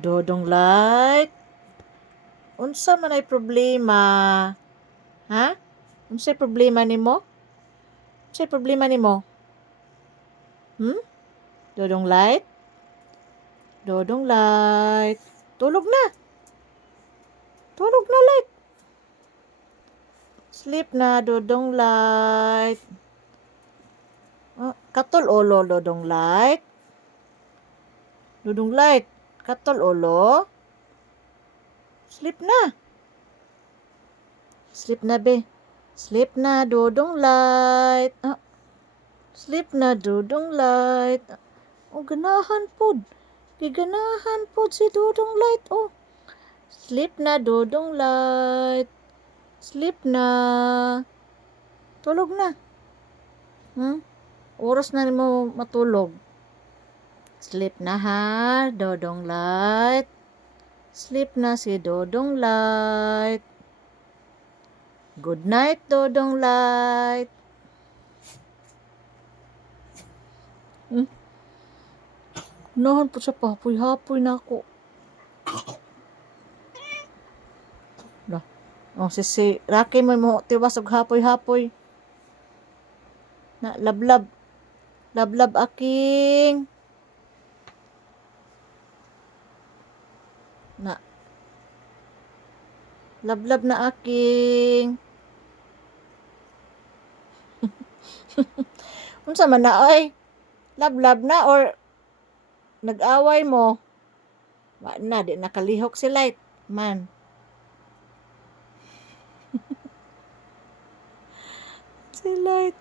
Dodong Light, unsa man ay problema? Ha? Unsay problema nimo? Unsay problema nimo? Dodong Light? Dodong Light. Tulog na. Tulog na, Light. Sleep na, Dodong Light. Katol ulo, Dodong Light. Dodong Light, katol ulo. Sleep na. Sleep na, be. Sleep na, Dodong Light. Sleep na, Dodong Light. Ganahan pod. Giganahan pod si Dodong Light. Sleep na, Dodong Light. Sleep na. Tulog na. Oras na mo matulog. Sleep na ha, Dodong Light. Sleep na si Dodong Light. Good night, Dodong Light. Nahan po siya hapoy-hapoy na ako. Si Rocky mo tiwas og hapoy-hapoy. Na lablab. Lablab aking. Na. Lablab na aking. Unsa man na oy? Lablab na or nag-away mo? Wa na, di nakalihok si Light man. Si Light.